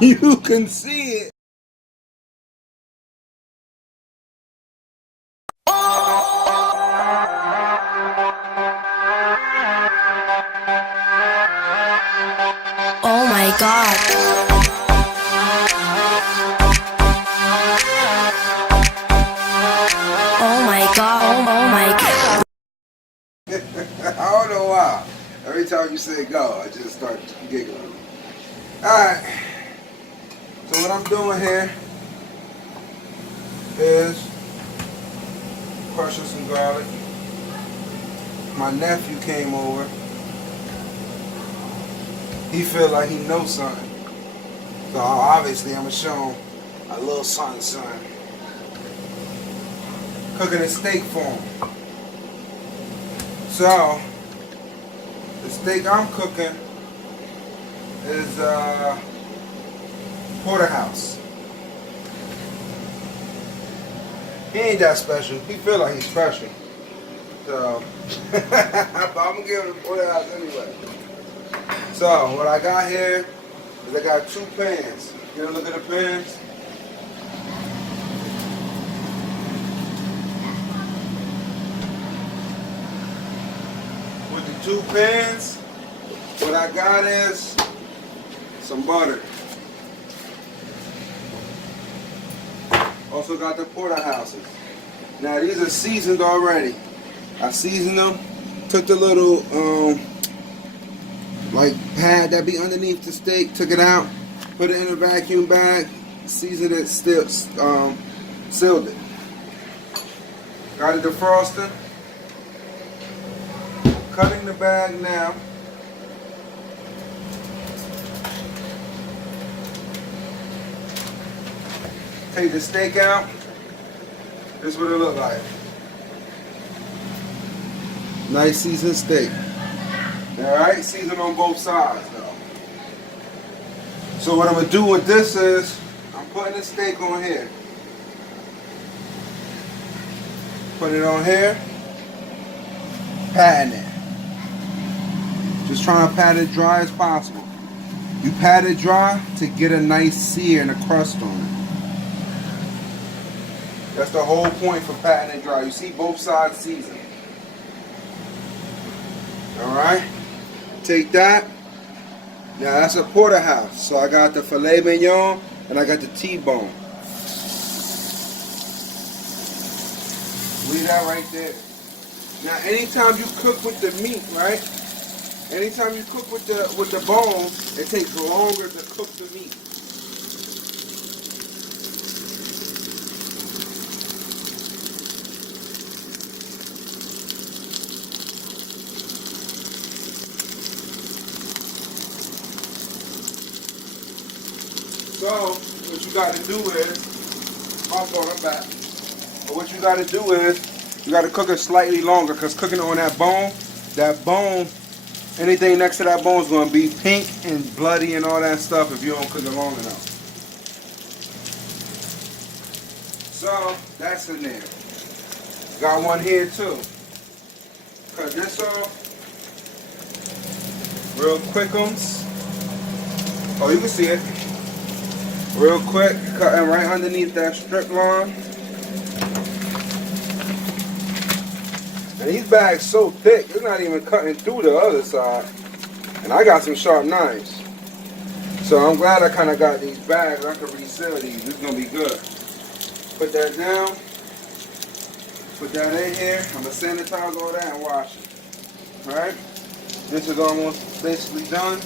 You can see it. Oh my God. Oh my God. Oh my God. I don't know why. Every time you say go, I just start giggling. Alright. So what I'm doing here is crushing some garlic. My nephew came over. He feel like he knows something. So obviously I'm gonna show him a little something. Cooking a steak for him. So the steak I'm cooking is porterhouse. He ain't that special. He feel like he's special. So I'm gonna give him porterhouse anyway. So what I got here is I got 2 pans. Get a look at the pans. With the 2 pans, what I got is some butter. Also got the porterhouses. Now these are seasoned already. I seasoned them. Took the little like pad that be underneath the steak. Took it out. Put it in a vacuum bag. Seasoned it. Still sealed it. Got it defrosted. Cutting the bag now. Take the steak out. This is what it look like. Nice seasoned steak. Alright, seasoned on both sides though. So what I'm gonna do with this is I'm putting the steak on here. Put it on here. Patting it. Just trying to pat it dry as possible. You pat it dry to get a nice sear and a crust on it. That's the whole point for patting it dry. You see both sides seasoned. Alright? Take that. Now that's a porterhouse. So I got the filet mignon and I got the T-bone. Leave that right there. Now anytime you cook with the meat, right? Anytime you cook with the bone, it takes longer to cook the meat. So what you got to do is, I'm back. But what you got to do is, you got to cook it slightly longer, because cooking on that bone, anything next to that bone is going to be pink and bloody and all that stuff if you don't cook it long enough. So that's in there. Got one here too. Cut this off. Real quickums. Oh, you can see it. Real quick, cutting right underneath that strip line. And these bags so thick, it's not even cutting through the other side. And I got some sharp knives. So I'm glad I kind of got these bags. I can reseal these. This is going to be good. Put that down. Put that in here. I'm going to sanitize all that and wash it. Alright? This is almost basically done.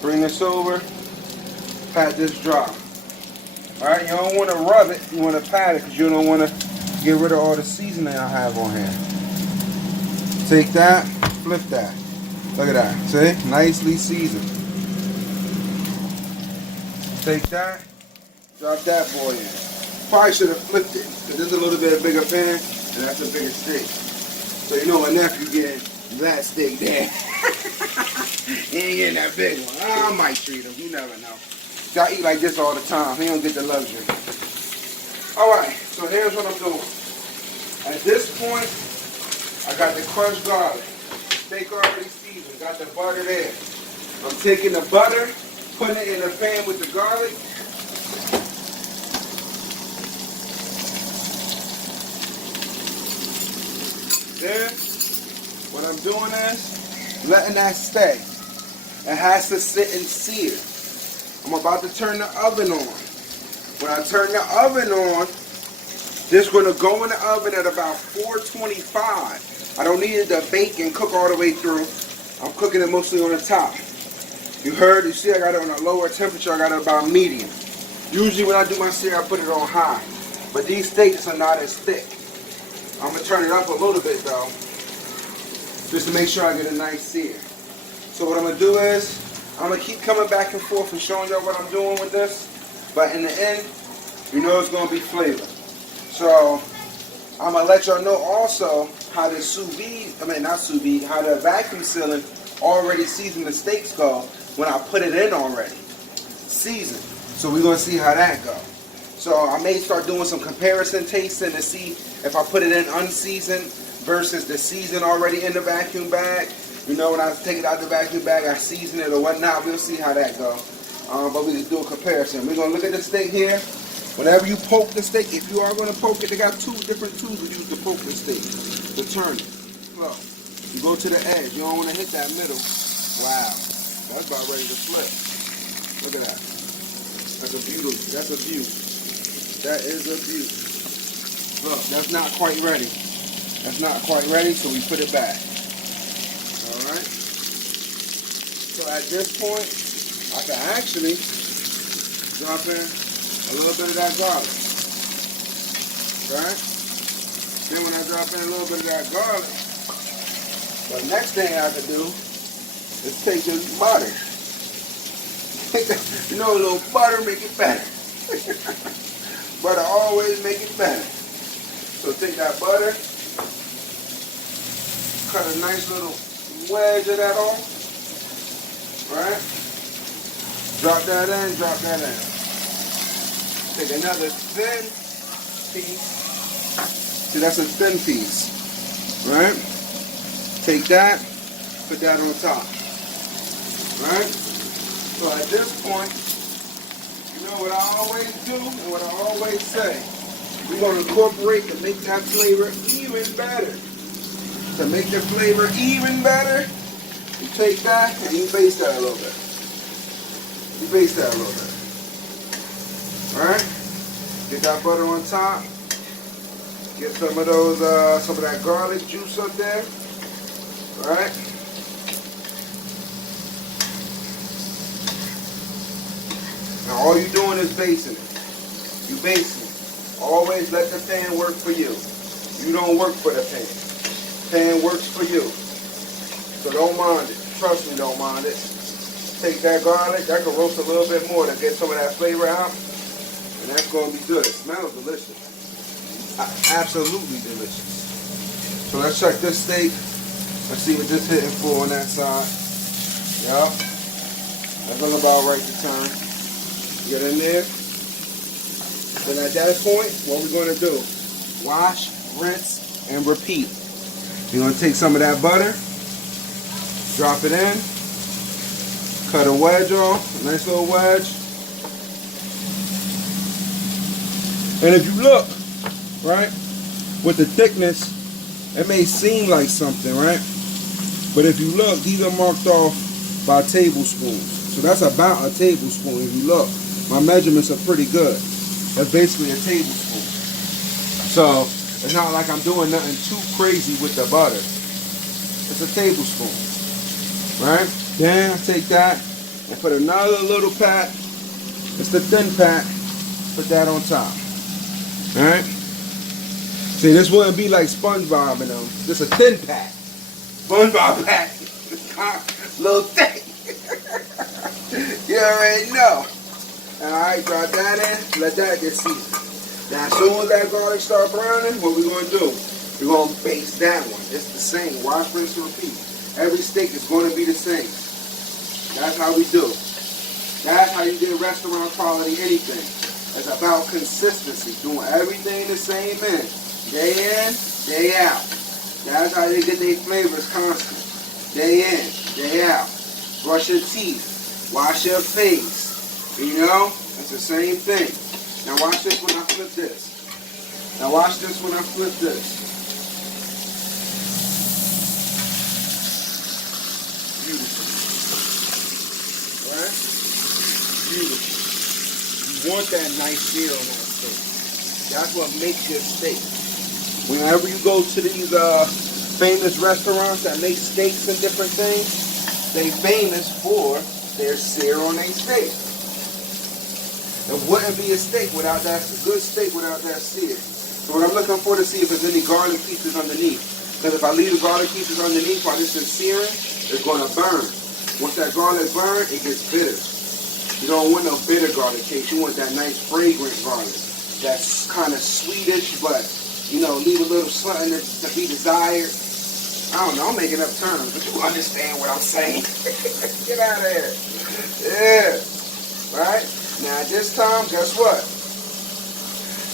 Bring this over. Pat this dry. Alright, you don't want to rub it. You want to pat it because you don't want to get rid of all the seasoning I have on here. Take that, flip that. Look at that. See? Nicely seasoned. Take that, drop that boy in. Probably should have flipped it because this is a little bit bigger pan and that's a bigger steak. So you know my nephew getting that steak there. He ain't getting that big one. I might treat him. You never know. Gotta eat like this all the time. He don't get the luxury. Alright, so here's what I'm doing. At this point, I got the crushed garlic. Steak already seasoned. Got the butter there. I'm taking the butter Putting it in the pan with the garlic. Then, what I'm doing is letting that stay. It has to sit and sear. I'm about to turn the oven on. When I turn the oven on, this is going to go in the oven at about 425. I don't need it to bake and cook all the way through. I'm cooking it mostly on the top. You heard? You see I got it on a lower temperature. I got it about medium. Usually when I do my sear, I put it on high. But these steaks are not as thick. I'm going to turn it up a little bit though, just to make sure I get a nice sear. So what I'm going to do is, I'm going to keep coming back and forth and showing y'all what I'm doing with this. But in the end, you know it's going to be flavor. So I'm going to let y'all know also how the how the vacuum sealing already seasoned the steaks go when I put it in already. Seasoned. So we're going to see how that goes. So I may start doing some comparison tasting to see if I put it in unseasoned versus the seasoned already in the vacuum bag. You know, when I take it out the vacuum bag, I season it or whatnot. We'll see how that goes. But we just do a comparison. We're going to look at the steak here. Whenever you poke the steak, if you are going to poke it, they got two different tools we use to poke the steak. To turn it. Look, you go to the edge. You don't want to hit that middle. Wow. That's about ready to flip. Look at that. That's a beauty. That's a view. That is a view. Look, that's not quite ready. That's not quite ready, so we put it back. Alright? So at this point, I can actually drop in a little bit of that garlic. Right? Then when I drop in a little bit of that garlic, the next thing I can do is take this butter. You know, a little butter make it better. Butter always make it better. So take that butter, cut a nice little wedge of that off, right? Drop that in, drop that in. Take another thin piece. See, that's a thin piece, right? Take that, put that on top, right? So at this point, you know what I always do and what I always say. We're going to incorporate to make that flavor even better. To make the flavor even better, you take that and you baste that a little bit. You baste that a little bit. Alright? Get that butter on top. Get some of those, some of that garlic juice up there. Alright? Now all you're doing is basting it. You basting it. Always let the pan work for you. You don't work for the pan. Pan works for you. So don't mind it. Trust me, don't mind it. Take that garlic. That can roast a little bit more to get some of that flavor out. And that's going to be good. It smells delicious. Absolutely delicious. So let's check this steak. Let's see what this hitting for on that side. Yup. That's looking about right to turn. Get in there. Then at that point, what we're going to do, wash, rinse, and repeat. You're going to take some of that butter, drop it in, cut a wedge off, a nice little wedge. And if you look, right, with the thickness, it may seem like something, right? But if you look, these are marked off by tablespoons. So that's about a tablespoon. If you look, my measurements are pretty good. That's basically a tablespoon. So it's not like I'm doing nothing too crazy with the butter. It's a tablespoon, right? Then I take that and put another little pat. It's the thin pat. Put that on top. All right. See, this wouldn't be like SpongeBob and them. This a thin pat. SpongeBob pat. Little thick. You already know. Alright, drop that in, let that get seasoned. Now, as soon as that garlic start browning, what we're going to do, we're going to baste that one. It's the same. Wash, rinse, and repeat. Every steak is going to be the same. That's how we do. That's how you get restaurant quality anything. It's about consistency. Doing everything the same in. Day in, day out. That's how they get their flavors constant. Day in, day out. Brush your teeth. Wash your face. You know? It's the same thing. Now watch this when I flip this. Now watch this when I flip this. Beautiful. Right? Beautiful. You want that nice sear on that steak. That's what makes your steak. Whenever you go to these famous restaurants that make steaks and different things, they famous for their sear on their steak. It wouldn't be a steak without that, a good steak without that sear. So what I'm looking for to see if there's any garlic pieces underneath. Because if I leave the garlic pieces underneath while this is searing, it's going to burn. Once that garlic burns, it gets bitter. You don't want no bitter garlic cake. You want that nice fragrant garlic. That's kind of sweetish, but, you know, leave a little something to be desired. I don't know, I'm making up terms, but you understand what I'm saying. Get out of here. Yeah. Right? Now this time, guess what?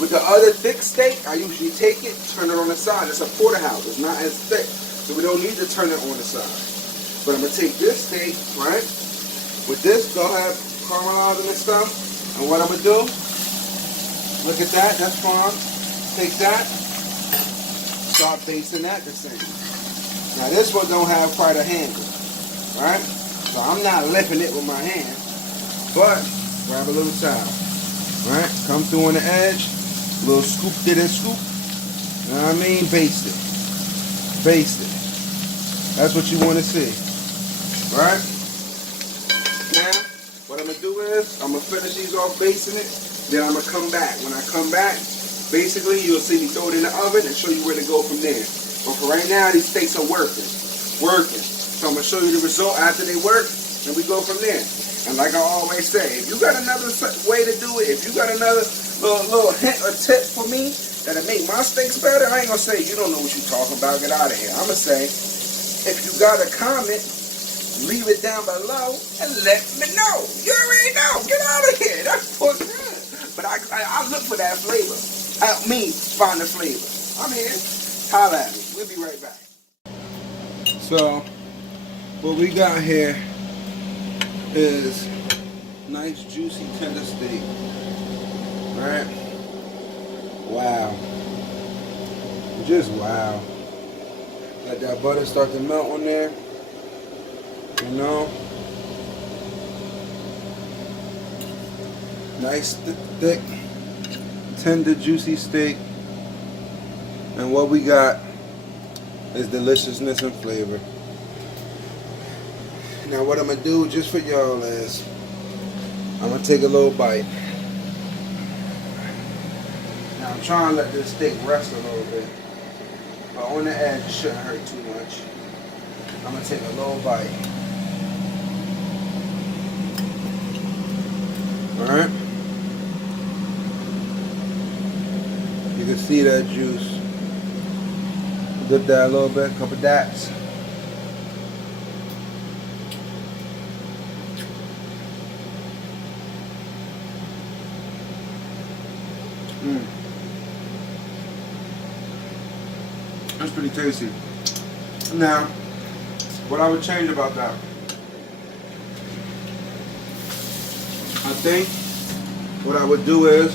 With the other thick steak, I usually take it, turn it on the side. It's a porterhouse. It's not as thick. So we don't need to turn it on the side. But I'm going to take this steak, right? With this, they'll have caramelizing and stuff. And what I'm going to do, look at that. That's fine. Take that. Start basting that the same. Now this one don't have quite a handle, right? So I'm not lifting it with my hand, but grab a little towel, right? Come through on the edge, a little scoop, did it scoop, you know what I mean? Baste it, baste it. That's what you want to see, right? Now, what I'm gonna do is, I'm gonna finish these off basting it, then I'm gonna come back. When I come back, basically you'll see me throw it in the oven and show you where to go from there. But for right now, these steaks are working. So I'm going to show you the result after they work, and we go from there. And like I always say, if you got another way to do it, if you got another little hint or tip for me that'll make my steaks better, I ain't going to say, you don't know what you're talking about, get out of here. I'm going to say, if you got a comment, leave it down below and let me know. You already know. Get out of here. That's for good. But I look for that flavor. Help me find the flavor. I'm here. Holla at me. We'll be right back. So, what we got here is nice, juicy, tender steak. Right? Wow. Just wow. Let that butter start to melt on there. You know? Nice, thick, tender, juicy steak. And what we got is deliciousness and flavor. Now what I'm going to do just for y'all is, I'm going to take a little bite. Now I'm trying to let this steak rest a little bit. But on the edge, it shouldn't hurt too much. I'm going to take a little bite. Alright? You can see that juice. Dip that a little bit, a couple daps. That's pretty tasty. Now, what I would change about that, I think what I would do is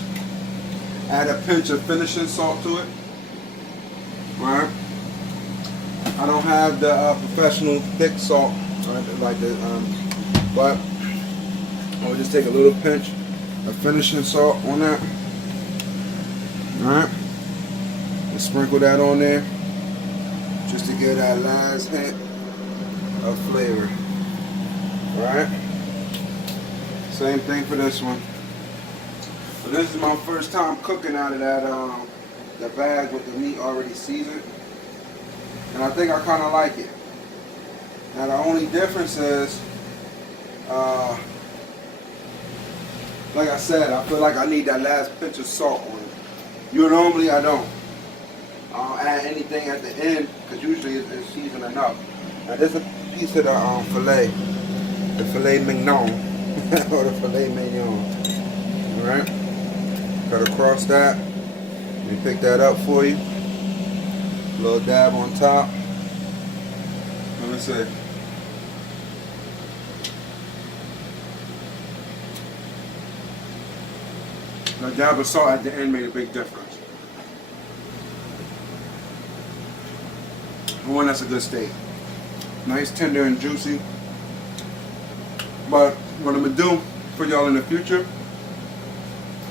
add a pinch of finishing salt to it. Right? I don't have the professional thick salt, right, like the, but I would just take a little pinch of finishing salt on that. Alright? And sprinkle that on there just to get that last hint of flavor. Alright? Same thing for this one. So this is my first time cooking out of that the bag with the meat already seasoned. And I think I kind of like it. Now the only difference is, like I said, I feel like I need that last pinch of salt on it. Normally I don't. I don't add anything at the end because usually it's seasoned enough. Now this is a piece of the filet mignon, or the filet mignon. All right, cut across that. Let me pick that up for you. A little dab on top. Let me see. The dab of salt at the end made a big difference. One that's a good steak. Nice, tender, and juicy. But what I'm going to do for y'all in the future,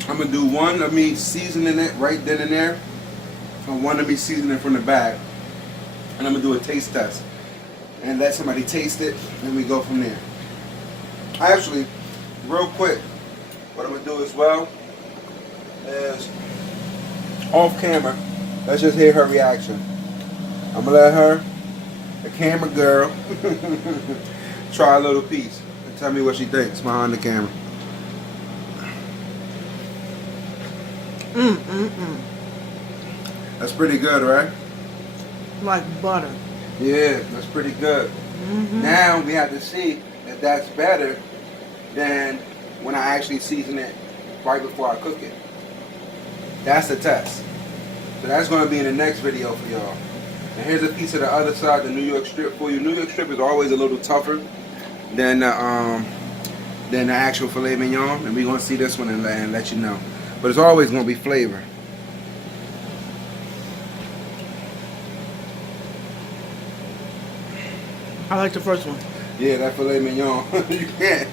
I'm going to do one of me seasoning it right then and there, and one of me seasoning from the bag. And I'm going to do a taste test. And let somebody taste it, and we go from there. Actually, real quick, what I'm going to do as well is, off camera, let's just hear her reaction. I'm going to let her, the camera girl, try a little piece and tell me what she thinks behind the camera. That's pretty good, right? Like butter. Yeah, that's pretty good. Now we have to see if that's better than when I actually season it right before I cook it. That's the test. So that's going to be in the next video for y'all. And here's a piece of the other side, the New York strip for you. New York strip is always a little tougher than the actual filet mignon, and we're going to see this one and let you know. But it's always going to be flavor. I like the first one. Yeah, that filet mignon. you can't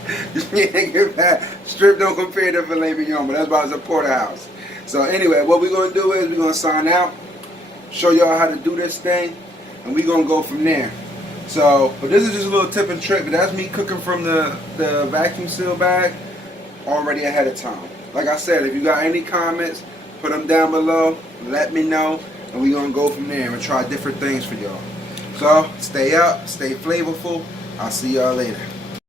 get that. Strip don't compare to filet mignon, but that's about a porterhouse. So anyway, what we're going to do is we're going to sign out, show y'all how to do this thing, and we're going to go from there. So, but this is just a little tip and trick, but that's me cooking from the vacuum seal bag already ahead of time. Like I said, if you got any comments, put them down below, let me know, and we're going to go from there and try different things for y'all. So, stay up, stay flavorful. I'll see y'all later.